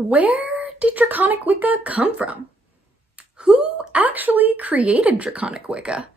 Where did Draconic Wicca come from? Who actually created Draconic Wicca?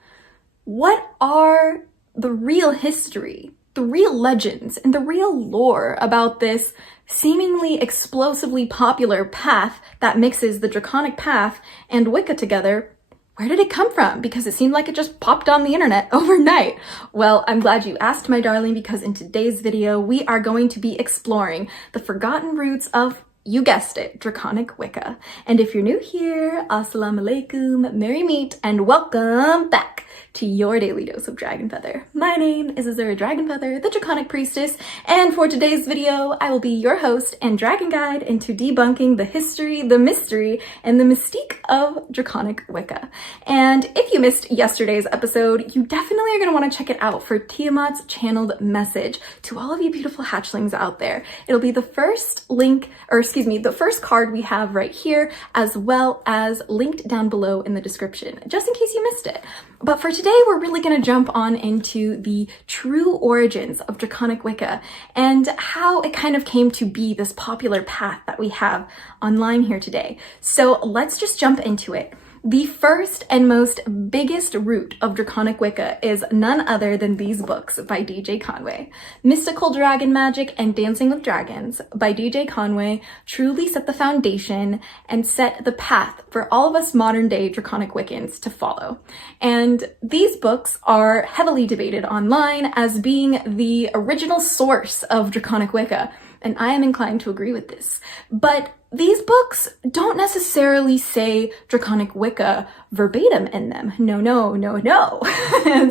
What are the real history, the real legends, and the real lore about this seemingly explosively popular path that mixes the Draconic path and Wicca together? Where did it come from? Because it seemed like it just popped on the internet overnight. Well, I'm glad you asked, my darling, because in today's video, we are going to be exploring the forgotten roots of, you guessed it, Draconic Wicca. And if you're new here, assalamu alaikum, merry meet, and welcome back to your daily dose of DragonFaether. My name is Azura DragonFaether, the Draconic Priestess, and for today's video, I will be your host and dragon guide into debunking the history, the mystery, and the mystique of Draconic Wicca. And if you missed yesterday's episode, you definitely are going to want to check it out for Tiamat's channeled message to all of you beautiful hatchlings out there. It'll be the first link, or excuse me, the first card we have right here, as well as linked down below in the description, just in case you missed it. But for today, we're really going to jump on into the true origins of Draconic Wicca and how it kind of came to be this popular path that we have online here today. So let's just jump into it. The first and most biggest root of Draconic Wicca is none other than these books by DJ Conway. Mystical Dragon Magick and Dancing with Dragons by DJ Conway truly set the foundation and set the path for all of us modern day Draconic Wiccans to follow. And these books are heavily debated online as being the original source of Draconic Wicca. And I am inclined to agree with this. But these books don't necessarily say Draconic Wicca verbatim in them. No.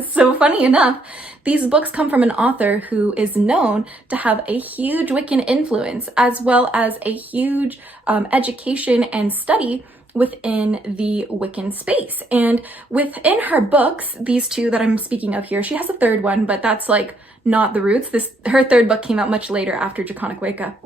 So funny enough, these books come from an author who is known to have a huge Wiccan influence, as well as a huge education and study within the Wiccan space. And within her books, these two that I'm speaking of here, she has a third one, but that's like not the roots. Her third book came out much later after Draconic Wicca.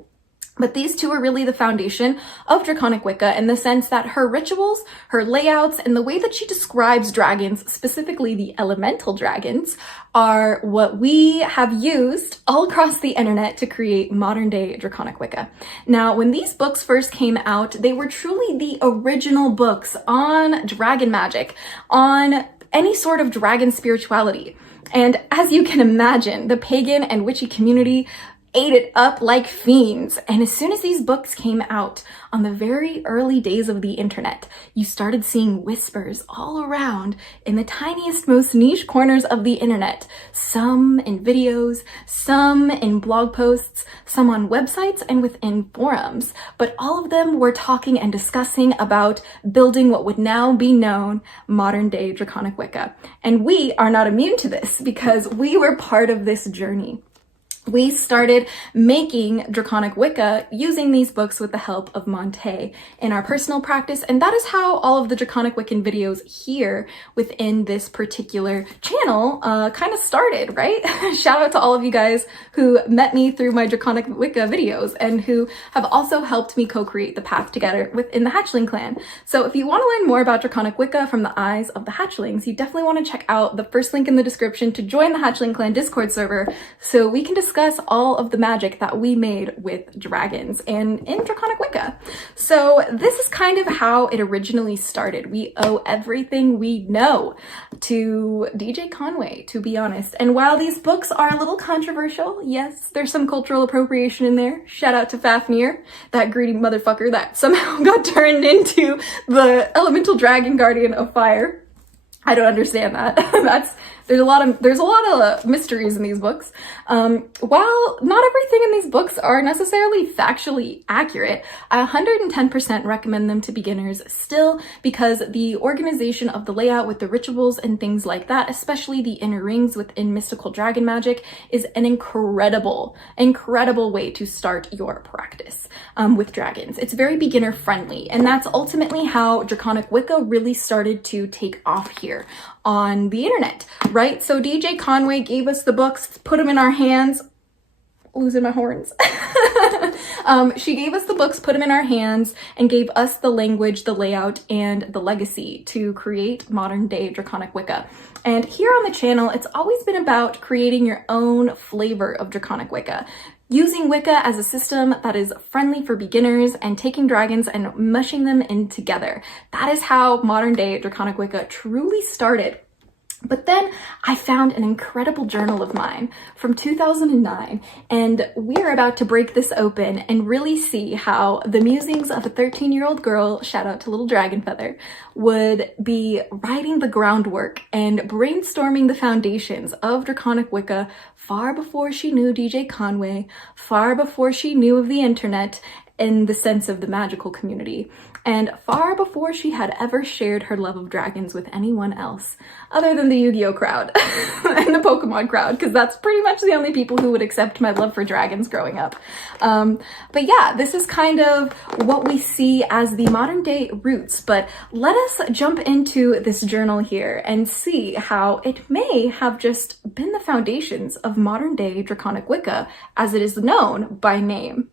But these two are really the foundation of Draconic Wicca in the sense that her rituals, her layouts, and the way that she describes dragons, specifically the elemental dragons, are what we have used all across the internet to create modern day Draconic Wicca. Now, when these books first came out, they were truly the original books on Dragon Magick, on any sort of dragon spirituality. And as you can imagine, the pagan and witchy community ate it up like fiends. And as soon as these books came out on the very early days of the internet, you started seeing whispers all around in the tiniest, most niche corners of the internet. Some in videos, some in blog posts, some on websites and within forums. But all of them were talking and discussing about building what would now be known modern day Draconic Wicca. And we are not immune to this because we were part of this journey. We started making Draconic Wicca using these books with the help of Montey in our personal practice, and that is how all of the Draconic Wiccan videos here within this particular channel kind of started, right? Shout out to all of you guys who met me through my Draconic Wicca videos and who have also helped me co-create the path together within the Hatchling clan. So if you want to learn more about Draconic Wicca from the eyes of the Hatchlings, you definitely want to check out the first link in the description to join the Hatchling clan Discord server so we can discuss all of the magic that we made with dragons and in Draconic Wicca. So this is kind of how it originally started. We owe everything we know to DJ Conway, to be honest. And while these books are a little controversial, yes, there's some cultural appropriation in there. Shout out to Fafnir, that greedy motherfucker that somehow got turned into the elemental dragon guardian of fire. I don't understand that. There's a lot of mysteries in these books. While not everything in these books are necessarily factually accurate, I 110% recommend them to beginners still, because the organization of the layout with the rituals and things like that, especially the inner rings within Mystical Dragon Magick, is an incredible way to start your practice with dragons. It's very beginner friendly, and that's ultimately how Draconic Wicca really started to take off here on the internet, right? So DJ Conway gave us the books, put them in our hands. Losing my horns. She gave us the books, put them in our hands, and gave us the language, the layout, and the legacy to create modern day Draconic Wicca. And here on the channel, it's always been about creating your own flavor of Draconic Wicca. using Wicca as a system that is friendly for beginners and taking dragons and mushing them in together. That is how modern day Draconic Wicca truly started. But then I found an incredible journal of mine from 2009, and we're about to break this open and really see how the musings of a 13-year-old girl, shout out to little DragonFaether, would be writing the groundwork and brainstorming the foundations of Draconic Wicca far before she knew DJ Conway, far before she knew of the internet in the sense of the magical community, and far before she had ever shared her love of dragons with anyone else other than the Yu-Gi-Oh crowd and the Pokemon crowd, because that's pretty much the only people who would accept my love for dragons growing up. But yeah, this is kind of what we see as the modern day roots, but let us jump into this journal here and see how it may have just been the foundations of modern day Draconic Wicca as it is known by name.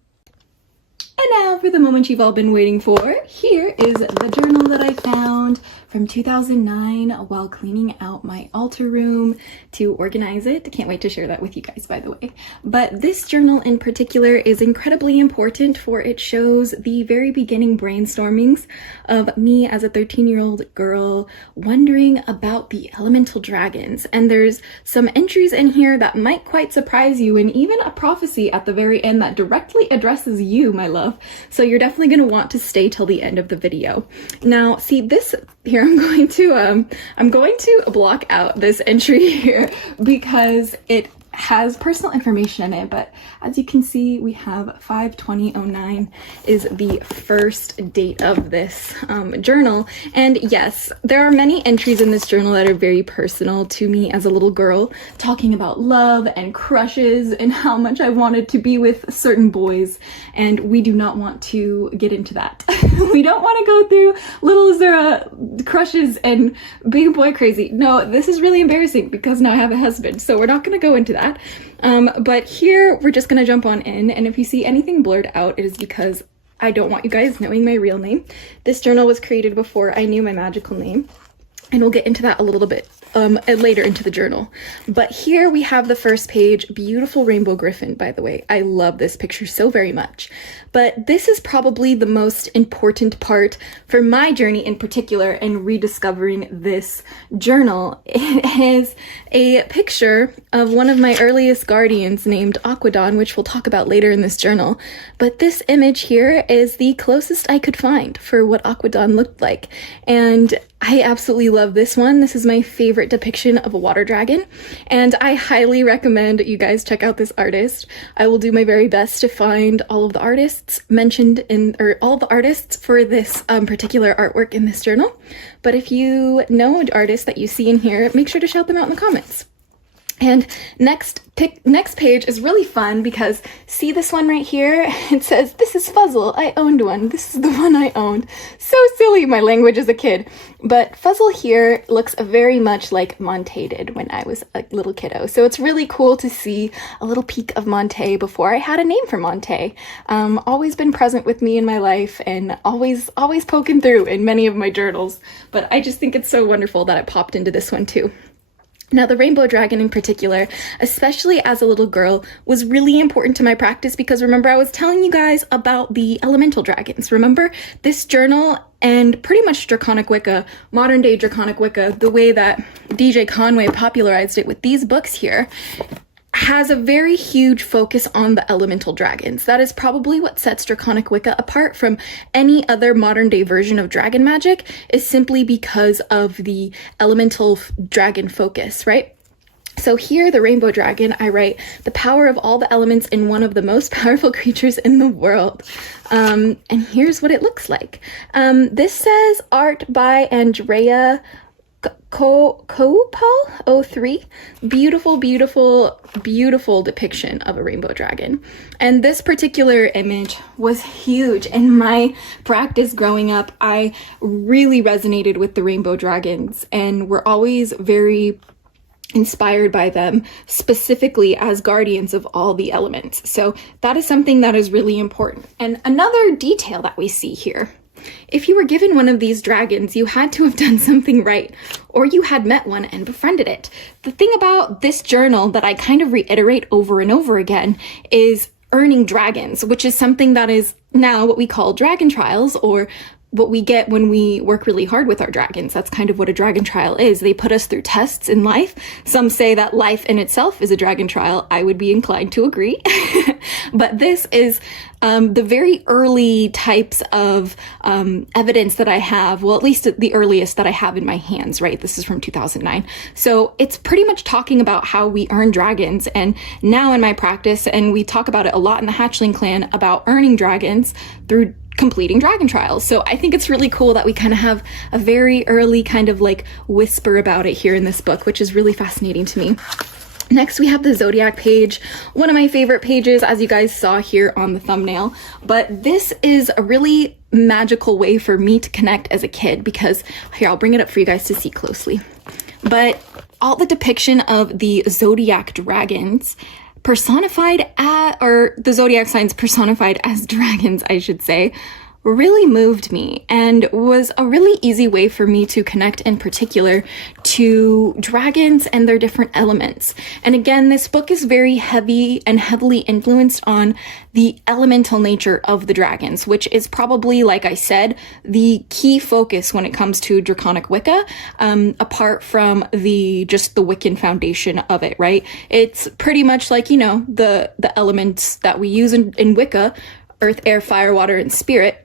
And now for the moment you've all been waiting for. Here is the journal that I found from 2009 while cleaning out my altar room to organize it. Can't wait to share that with you guys, by the way. But this journal in particular is incredibly important, for it shows the very beginning brainstormings of me as a 13-year-old girl wondering about the elemental dragons. And there's some entries in here that might quite surprise you, and even a prophecy at the very end that directly addresses you, my love. So you're definitely going to want to stay till the end of the video. Now, see this here, I'm going to block out this entry here because it has personal information in it, but as you can see, we have 5/20/09 is the first date of this journal. And yes, there are many entries in this journal that are very personal to me as a little girl, talking about love and crushes and how much I wanted to be with certain boys, and we do not want to get into that. We don't want to go through little Azura crushes and big boy crazy. No, this is really embarrassing because now I have a husband, so we're not going to go into that. But here we're just gonna jump on in, and if you see anything blurred out, it is because I don't want you guys knowing my real name. This journal was created before I knew my magical name, and we'll get into that a little bit later into the journal. But here we have the first page, beautiful rainbow griffin, by the way. I love this picture so very much. But this is probably the most important part for my journey in particular in rediscovering this journal. It is a picture of one of my earliest guardians named Aquadon, which we'll talk about later in this journal. But this image here is the closest I could find for what Aquadon looked like. And I absolutely love this one. This is my favorite depiction of a water dragon, and I highly recommend you guys check out this artist. I will do my very best to find all of the artists mentioned in, or all of the artists for this particular artwork in this journal. But if you know an artist that you see in here, make sure to shout them out in the comments. And next page is really fun because see this one right here? It says, "This is Fuzzle. I owned one. This is the one I owned." So silly, my language as a kid. But Fuzzle here looks very much like Montey did when I was a little kiddo. So it's really cool to see a little peek of Montey before I had a name for Montey. Always been present with me in my life and always poking through in many of my journals. But I just think it's so wonderful that it popped into this one too. Now, the rainbow dragon in particular, especially as a little girl, was really important to my practice because remember I was telling you guys about the elemental dragons. Remember this journal and pretty much Draconic Wicca, modern day Draconic Wicca, the way that DJ Conway popularized it with these books here, has a very huge focus on the elemental dragons. That is probably what sets Draconic Wicca apart from any other modern day version of Dragon Magick, is simply because of the elemental dragon focus, right? So here, the rainbow dragon, I write the power of all the elements in one of the most powerful creatures in the world. And here's what it looks like. This says art by Andrea Kopal 03. Beautiful, beautiful, beautiful depiction of a rainbow dragon. And this particular image was huge in my practice growing up. I really resonated with the rainbow dragons and were always very inspired by them, specifically as guardians of all the elements. So that is something that is really important. And another detail that we see here, if you were given one of these dragons, you had to have done something right, or you had met one and befriended it. The thing about this journal that I kind of reiterate over and over again is earning dragons, which is something that is now what we call dragon trials, or what we get when we work really hard with our dragons. That's kind of what a dragon trial is. They put us through tests in life. Some say that life in itself is a dragon trial. I would be inclined to agree. But this is the very early types of evidence that I have, well, at least the earliest that I have in my hands, right? This is from 2009. So it's pretty much talking about how we earn dragons. And now in my practice, and we talk about it a lot in the Hatchling clan, about earning dragons through completing dragon trials. So I think it's really cool that we kind of have a very early kind of like whisper about it here in this book, which is really fascinating to me. Next, we have the Zodiac page, one of my favorite pages, as you guys saw here on the thumbnail. But this is a really magical way for me to connect as a kid, because here, I'll bring it up for you guys to see closely. But all the depiction of the Zodiac Dragons personified or the zodiac signs personified as dragons, I should say, really moved me and was a really easy way for me to connect in particular to dragons and their different elements. And again, this book is very heavy and heavily influenced on the elemental nature of the dragons, which is probably, like I said, the key focus when it comes to Draconic Wicca, apart from just the Wiccan foundation of it, right? It's pretty much like, you know, the elements that we use in Wicca, earth, air, fire, water, and spirit.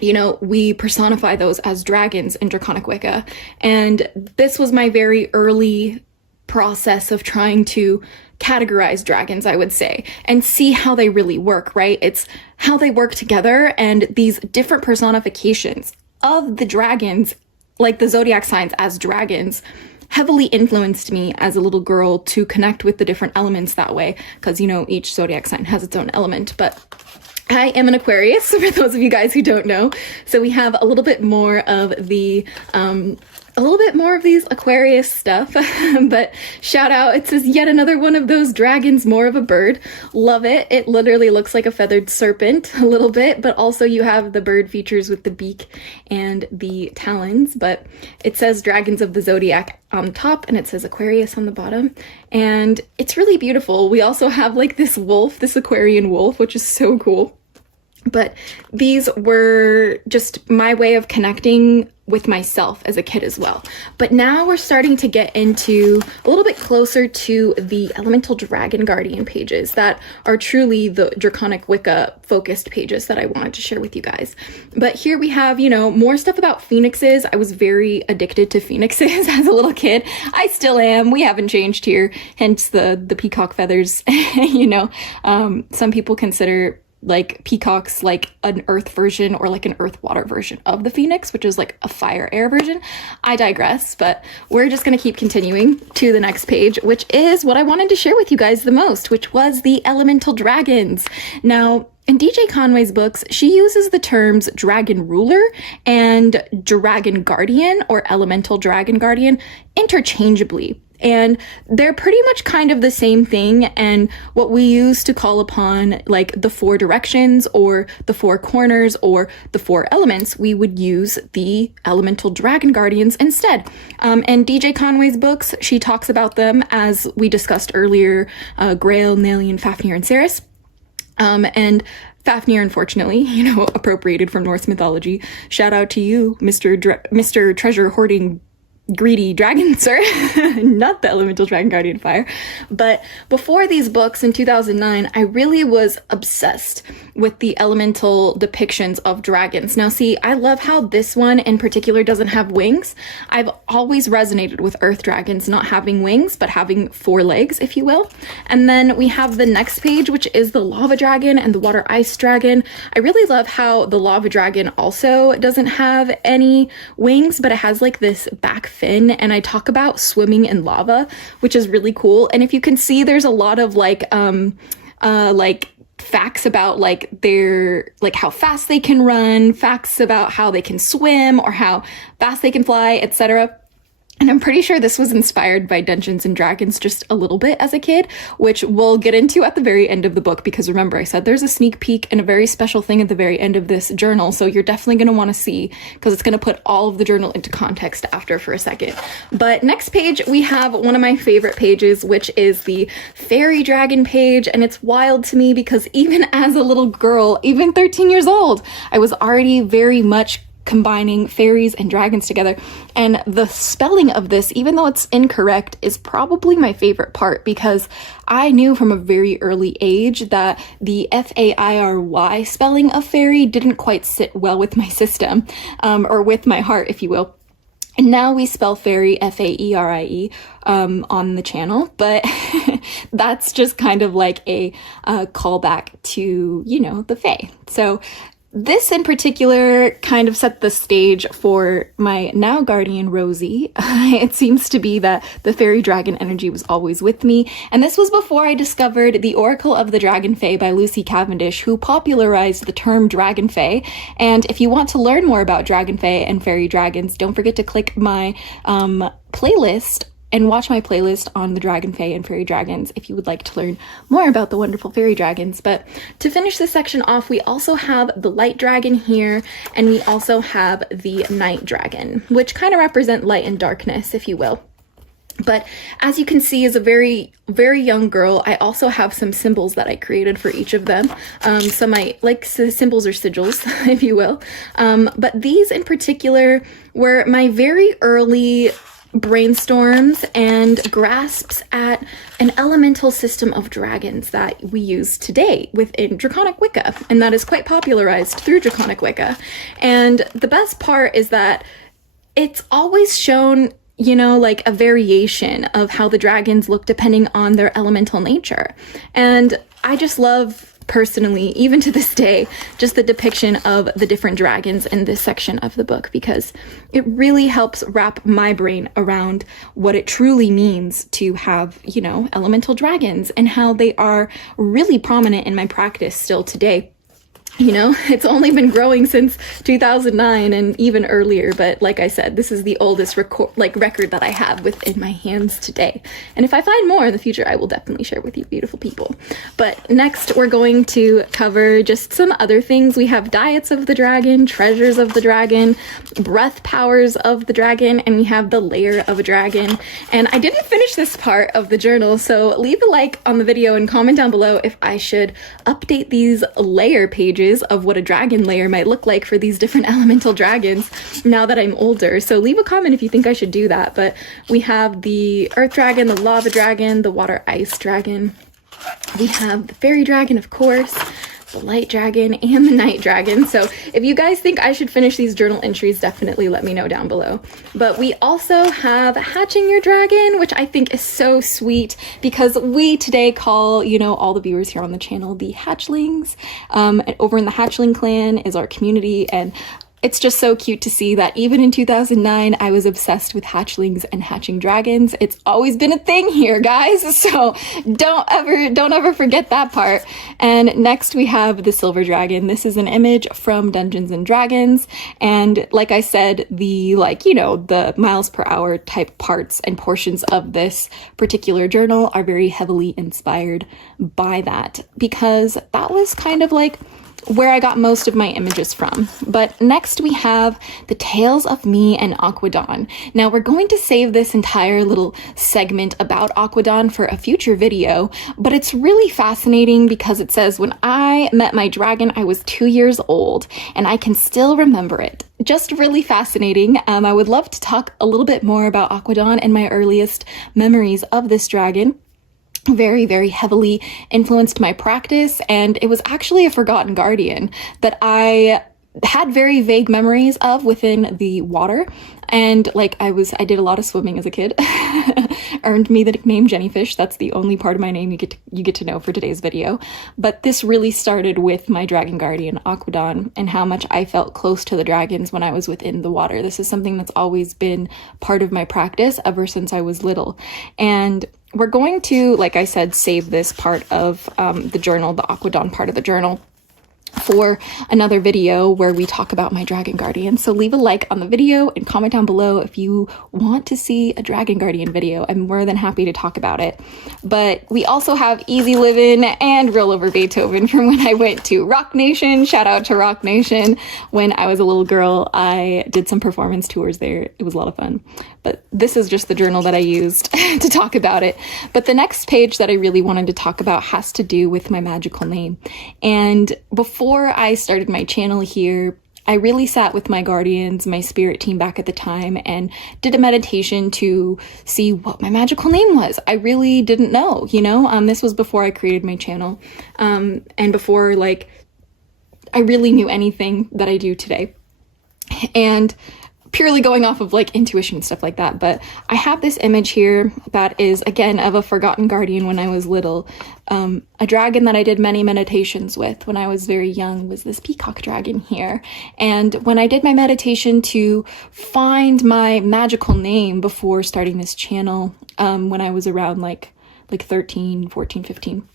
You know, we personify those as dragons in Draconic Wicca. And this was my very early process of trying to categorize dragons, I would say, and see how they really work, right? It's how they work together, and these different personifications of the dragons, like the zodiac signs as dragons, heavily influenced me as a little girl to connect with the different elements that way, because, you know, each zodiac sign has its own element. But I am an Aquarius, for those of you guys who don't know. So we have a little bit more of these Aquarius stuff, but shout out, it says yet another one of those dragons, more of a bird. Love it. It literally looks like a feathered serpent a little bit, but also you have the bird features with the beak and the talons, but it says dragons of the zodiac on top and it says Aquarius on the bottom, and it's really beautiful. We also have like this wolf, this Aquarian wolf, which is so cool. But these were just my way of connecting with myself as a kid as well. But now we're starting to get into a little bit closer to the Elemental Dragon Guardian pages that are truly the Draconic Wicca focused pages that I wanted to share with you guys. But here we have, you know, more stuff about phoenixes. I was very addicted to phoenixes as a little kid. I still am. We haven't changed here, hence the peacock feathers. You know, some people consider like peacocks like an earth version or like an earth water version of the phoenix, which is like a fire air version. I digress, but we're just going to keep continuing to the next page, which is what I wanted to share with you guys the most, which was the elemental dragons. Now, in DJ Conway's books, she uses the terms dragon ruler and dragon guardian or elemental dragon guardian interchangeably. And they're pretty much kind of the same thing, and what we use to call upon like the four directions or the four corners or the four elements, we would use the elemental dragon guardians instead. And DJ Conway's books, she talks about them as we discussed earlier, Grail, Nalian, Fafnir, and Ceres. And Fafnir, unfortunately, you know, appropriated from Norse mythology. Shout out to you, Mr. Treasure Hoarding greedy dragon, sir. Not the elemental dragon guardian fire. But before these books in 2009, I really was obsessed with the elemental depictions of dragons. Now see, I love how this one in particular doesn't have wings. I've always resonated with earth dragons not having wings, but having four legs, if you will. And then we have the next page, which is the lava dragon and the water ice dragon. I really love how the lava dragon also doesn't have any wings, but it has like this back fin, and I talk about swimming in lava, which is really cool. And if you can see, there's a lot of like facts about like how fast they can run, facts about how they can swim or how fast they can fly, etc. And I'm pretty sure this was inspired by Dungeons and Dragons just a little bit as a kid, which we'll get into at the very end of the book, because remember I said there's a sneak peek and a very special thing at the very end of this journal, so you're definitely going to want to see, because it's going to put all of the journal into context after for a second. But next page, we have one of my favorite pages, which is the Faerie Dragon page, and it's wild to me because even as a little girl, even 13 years old, I was already very much combining fairies and dragons together. And the spelling of this, even though it's incorrect, is probably my favorite part, because I knew from a very early age that the F-A-I-R-Y spelling of fairy didn't quite sit well with my system, or with my heart, if you will. And now we spell fairy F-A-E-R-I-E on the channel, but that's just kind of like a callback to, you know, the fae. So this in particular kind of set the stage for my now guardian Rosie. It seems to be that the fairy dragon energy was always with me, and this was before I discovered The Oracle of the Dragon Fae by Lucy Cavendish, who popularized the term Dragon Fae. And if you want to learn more about Dragon Fae and fairy dragons, don't forget to click my playlist and watch my playlist on the Dragon Fae and fairy dragons if you would like to learn more about the wonderful fairy dragons. But to finish this section off, we also have the light dragon here, and we also have the night dragon, which kind of represent light and darkness, if you will. But as you can see, as a very, very young girl, I also have some symbols that I created for each of them. Some symbols or sigils, if you will. But these in particular were my very early brainstorms and grasps at an elemental system of dragons that we use today within Draconic Wicca, and that is quite popularized through Draconic Wicca. And the best part is that it's always shown, you know, like a variation of how the dragons look depending on their elemental nature. And I just love, personally, even to this day, just the depiction of the different dragons in this section of the book, because it really helps wrap my brain around what it truly means to have, you know, elemental dragons, and how they are really prominent in my practice still today. You know, it's only been growing since 2009 and even earlier, but like I said, this is the oldest record that I have within my hands today. And if I find more in the future, I will definitely share with you, beautiful people. But next, we're going to cover just some other things. We have diets of the dragon, treasures of the dragon, breath powers of the dragon, and we have the lair of a dragon. And I didn't finish this part of the journal, so leave a like on the video and comment down below if I should update these layer pages of what a dragon layer might look like for these different elemental dragons now that I'm older. So leave a comment if you think I should do that. But we have the earth dragon, the lava dragon, the water ice dragon. We have the fairy dragon, of course, the light dragon, and the night dragon. So if you guys think I should finish these journal entries, definitely let me know down below. But we also have Hatching Your Dragon, which I think is so sweet, because we today call, you know, all the viewers here on the channel the Hatchlings. And over in the Hatchling clan is our community, and it's just so cute to see that even in 2009, I was obsessed with hatchlings and hatching dragons. It's always been a thing here, guys. So don't ever forget that part. And next we have the silver dragon. This is an image from Dungeons and Dragons. And like I said, the, like, you know, the miles per hour type parts and portions of this particular journal are very heavily inspired by that, because that was kind of like where I got most of my images from. But next we have the Tales of Me and Aquadon. Now we're going to save this entire little segment about Aquadon for a future video, but it's really fascinating because it says, when I met my dragon, I was 2 years old, and I can still remember it. Just really fascinating. I would love to talk a little bit more about Aquadon and my earliest memories of this dragon. Very, very heavily influenced my practice, and it was actually a forgotten guardian that I had very vague memories of within the water. And like I did a lot of swimming as a kid. Earned me the nickname Jennyfish. That's the only part of my name you get to know for today's video. But this really started with my dragon guardian Aquadon, and how much I felt close to the dragons when I was within the water. This is something that's always been part of my practice ever since I was little. And we're going to, like I said, save this part of the journal, the Aquadon part of the journal, for another video where we talk about my dragon guardian. So leave a like on the video and comment down below if you want to see a dragon guardian video. I'm more than happy to talk about it. But we also have Easy Livin' and Roll Over Beethoven from when I went to Rock Nation. Shout out to Rock Nation. When I was a little girl, I did some performance tours there. It was a lot of fun. But this is just the journal that I used to talk about it. But the next page that I really wanted to talk about has to do with my magical name. And before I started my channel here, I really sat with my guardians, my spirit team back at the time, and did a meditation to see what my magical name was. I really didn't know, you know? This was before I created my channel, and before, like, I really knew anything that I do today. And purely going off of like intuition and stuff like that. But I have this image here that is, again, of a forgotten guardian when I was little. A dragon that I did many meditations with when I was very young was this Peacock dragon here. And when I did my meditation to find my magical name before starting this channel, when I was around like 13, 14, 15,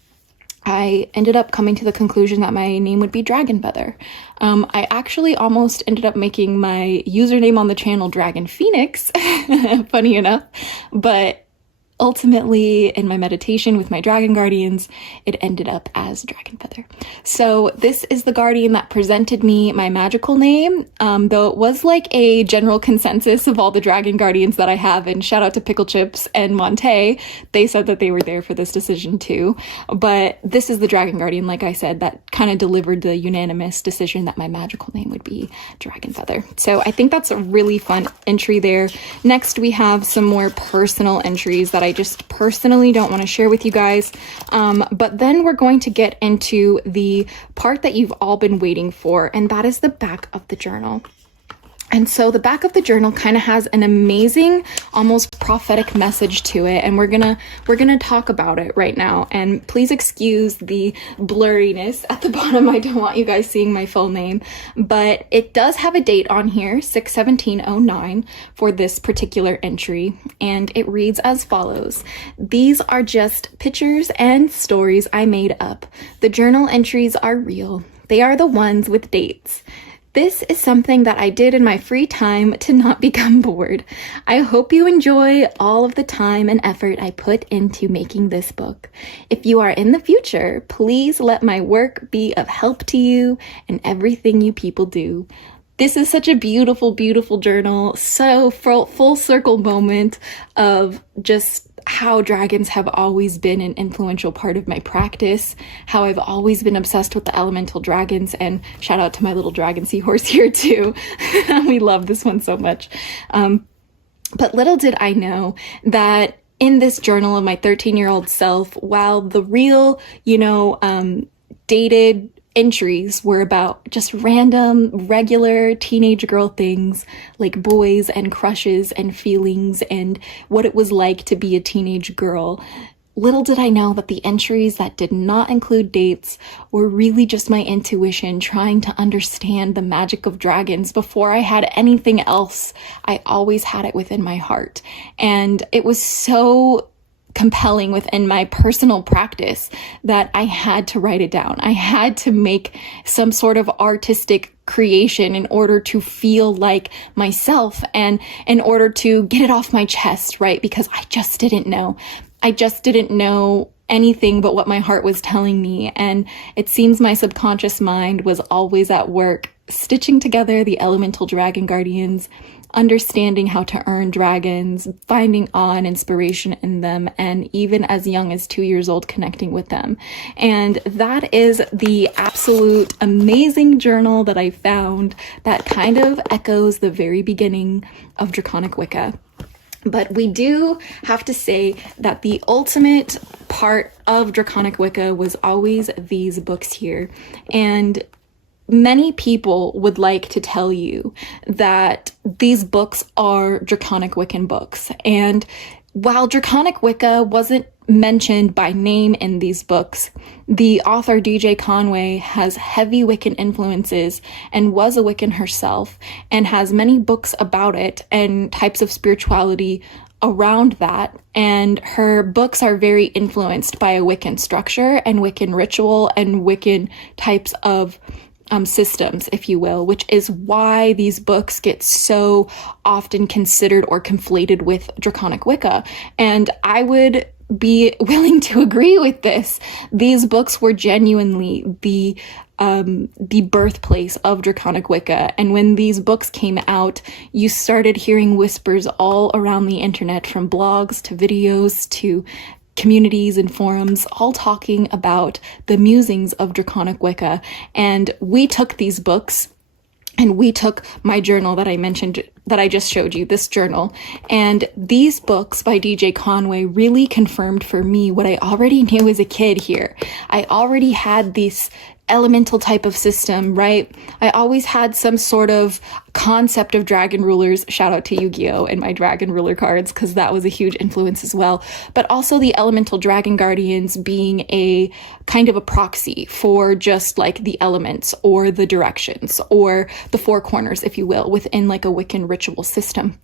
I ended up coming to the conclusion that my name would be DragonFaether. I actually almost ended up making my username on the channel Dragon Phoenix, funny enough, but ultimately in my meditation with my dragon guardians, it ended up as DragonFaether. So this is the guardian that presented me my magical name, though it was like a general consensus of all the dragon guardians that I have, and shout out to Pickle Chips and Montey. They said that they were there for this decision too, but this is the dragon guardian, like I said, that kind of delivered the unanimous decision that my magical name would be DragonFaether. So I think that's a really fun entry there. Next, we have some more personal entries that I just personally don't want to share with you guys. But then we're going to get into the part that you've all been waiting for, and that is the back of the journal. And so the back of the journal kind of has an amazing, almost prophetic message to it, and we're gonna talk about it right now. And please excuse the blurriness at the bottom. I don't want you guys seeing my full name, but it does have a date on here, 6/17/09, for this particular entry, and it reads as follows: "These are just pictures and stories I made up. The journal entries are real. They are the ones with dates. This is something that I did in my free time to not become bored. I hope you enjoy all of the time and effort I put into making this book. If you are in the future, please let my work be of help to you and everything you people do." This is such a beautiful, beautiful journal. So full circle moment of just how dragons have always been an influential part of my practice, how I've always been obsessed with the elemental dragons, and shout out to my little dragon seahorse here too. We love this one so much. But little did I know that in this journal of my 13-year-old self, while the real, dated entries were about just random, regular teenage girl things like boys and crushes and feelings and what it was like to be a teenage girl, little did I know that the entries that did not include dates were really just my intuition trying to understand the magic of dragons before I had anything else. I always had it within my heart, and it was so compelling within my personal practice that I had to write it down. I had to make some sort of artistic creation in order to feel like myself and in order to get it off my chest, right? Because I just didn't know. I just didn't know anything but what my heart was telling me. And it seems my subconscious mind was always at work stitching together the elemental dragon guardians, understanding how to earn dragons, finding awe and inspiration in them, and even as young as 2 years old, connecting with them. And that is the absolute amazing journal that I found that kind of echoes the very beginning of Draconic Wicca. But we do have to say that the ultimate part of Draconic Wicca was always these books here. And many people would like to tell you that these books are Draconic Wiccan books. And while Draconic Wicca wasn't mentioned by name in these books, the author DJ Conway has heavy Wiccan influences and was a Wiccan herself and has many books about it and types of spirituality around that. And her books are very influenced by a Wiccan structure and Wiccan ritual and Wiccan types of systems, if you will, which is why these books get so often considered or conflated with Draconic Wicca. And I would be willing to agree with this. These books were genuinely the birthplace of Draconic Wicca. And when these books came out, you started hearing whispers all around the internet, from blogs to videos to communities and forums, all talking about the musings of Draconic Wicca. And we took these books, and we took my journal that I mentioned, that I just showed you, this journal. And these books by DJ Conway really confirmed for me what I already knew as a kid here. I already had this elemental type of system, right? I always had some sort of concept of dragon rulers. Shout out to Yu-Gi-Oh! And my dragon ruler cards, because that was a huge influence as well. But also the elemental dragon guardians being a kind of a proxy for just like the elements or the directions or the four corners, if you will, within like a Wiccan ritual system.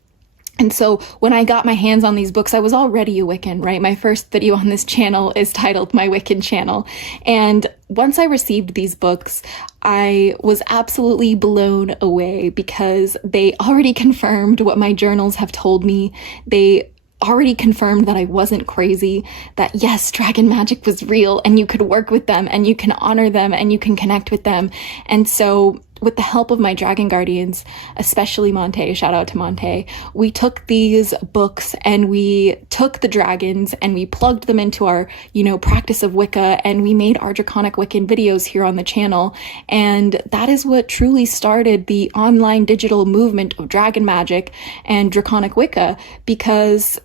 And so when I got my hands on these books, I was already a Wiccan, right? My first video on this channel is titled My Wiccan Channel. And once I received these books, I was absolutely blown away, because they already confirmed what my journals have told me. They already confirmed that I wasn't crazy, that yes, Dragon Magick was real, and you could work with them, and you can honor them, and you can connect with them. And so with the help of my dragon guardians, especially Montey, shout out to Montey, we took these books and we took the dragons and we plugged them into our, practice of Wicca, and we made our Draconic Wiccan videos here on the channel. And that is what truly started the online digital movement of Dragon Magick and Draconic Wicca, because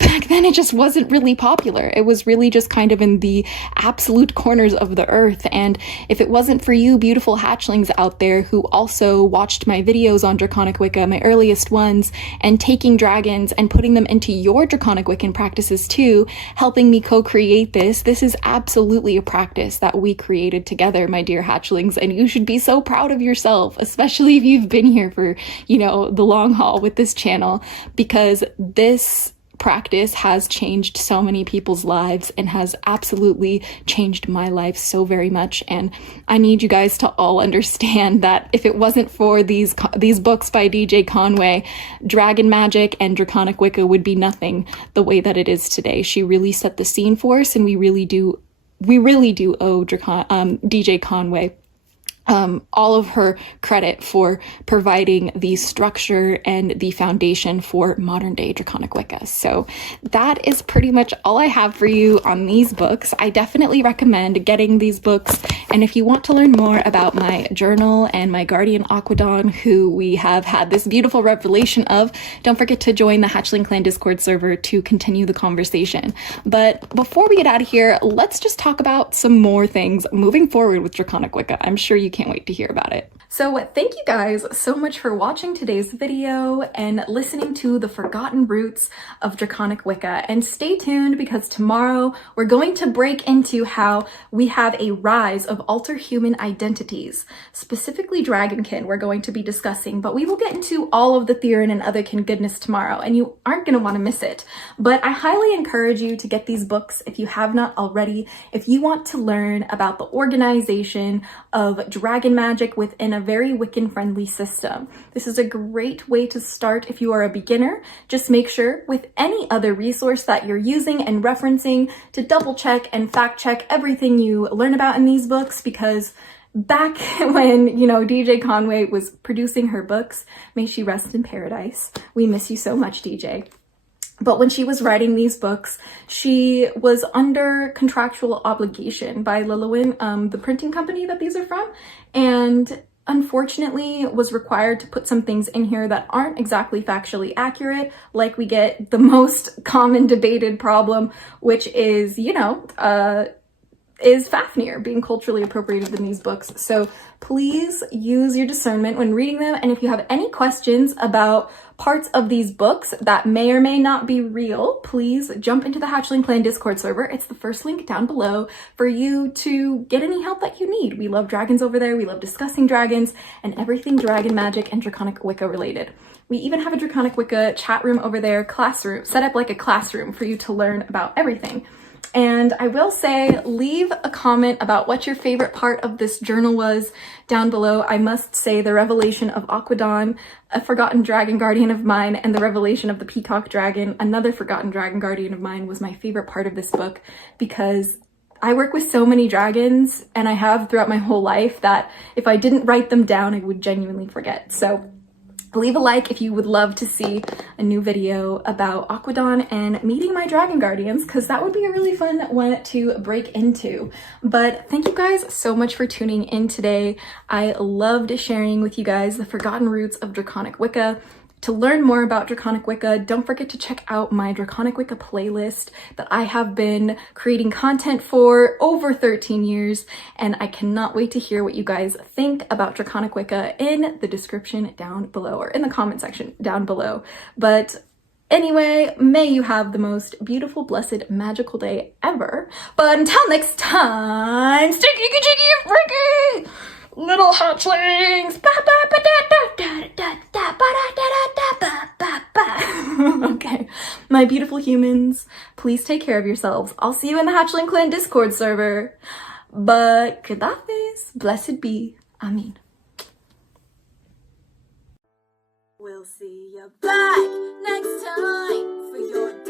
back then it just wasn't really popular. It was really just kind of in the absolute corners of the earth. And if it wasn't for you beautiful hatchlings out there who also watched my videos on Draconic Wicca, my earliest ones, and taking dragons and putting them into your Draconic Wiccan practices too, helping me co-create this is absolutely a practice that we created together, my dear hatchlings. And you should be so proud of yourself, especially if you've been here for, the long haul with this channel, because this practice has changed so many people's lives and has absolutely changed my life so very much. And I need you guys to all understand that if it wasn't for these books by DJ Conway, Dragon Magick and Draconic Wicca would be nothing the way that it is today. She really set the scene for us, and we really do owe DJ Conway all of her credit for providing the structure and the foundation for modern day Draconic Wicca. So that is pretty much all I have for you on these books. I definitely recommend getting these books. And if you want to learn more about my journal and my guardian Aquadon, who we have had this beautiful revelation of, don't forget to join the Hatchling Clan Discord server to continue the conversation. But before we get out of here, let's just talk about some more things moving forward with Draconic Wicca. I'm sure you can't wait to hear about it. So thank you guys so much for watching today's video and listening to the forgotten roots of Draconic Wicca. And stay tuned, because tomorrow we're going to break into how we have a rise of alter-human identities, specifically Dragonkin we're going to be discussing, but we will get into all of the Theron and otherkin goodness tomorrow, and you aren't going to want to miss it. But I highly encourage you to get these books if you have not already, if you want to learn about the organization of Dragon Magick within a very Wiccan friendly system. This is a great way to start if you are a beginner. Just make sure with any other resource that you're using and referencing to double check and fact check everything you learn about in these books, because back when, DJ Conway was producing her books, may she rest in paradise. We miss you so much, DJ. But when she was writing these books, she was under contractual obligation by Lillowin, the printing company that these are from, and unfortunately was required to put some things in here that aren't exactly factually accurate, like we get the most common debated problem, which is, is Fafnir being culturally appropriated in these books. So please use your discernment when reading them. And if you have any questions about parts of these books that may or may not be real, please jump into the Hatchling Clan Discord server. It's the first link down below for you to get any help that you need. We love dragons over there. We love discussing dragons and everything Dragon Magick and Draconic Wicca related. We even have a Draconic Wicca chat room over there, classroom, set up like a classroom for you to learn about everything. And I will say, leave a comment about what your favorite part of this journal was down below. I must say the revelation of Aquadon, a forgotten dragon guardian of mine, and the revelation of the Peacock dragon, another forgotten dragon guardian of mine, was my favorite part of this book, because I work with so many dragons, and I have throughout my whole life, that if I didn't write them down, I would genuinely forget. So leave a like if you would love to see a new video about Aquadon and meeting my dragon guardians, because that would be a really fun one to break into. But thank you guys so much for tuning in today. I loved sharing with you guys the forgotten roots of Draconic Wicca. To learn more about Draconic Wicca, don't forget to check out my Draconic Wicca playlist that I have been creating content for over 13 years, and I cannot wait to hear what you guys think about Draconic Wicca in the description down below, or in the comment section down below. But anyway, may you have the most beautiful, blessed, magical day ever. But until next time, stay geeky, cheeky, and freaky! Little hatchlings! Okay, my beautiful humans, please take care of yourselves. I'll see you in the Hatchling Clan Discord server. But Kadafis, blessed be. Amen. We'll see you back next time for your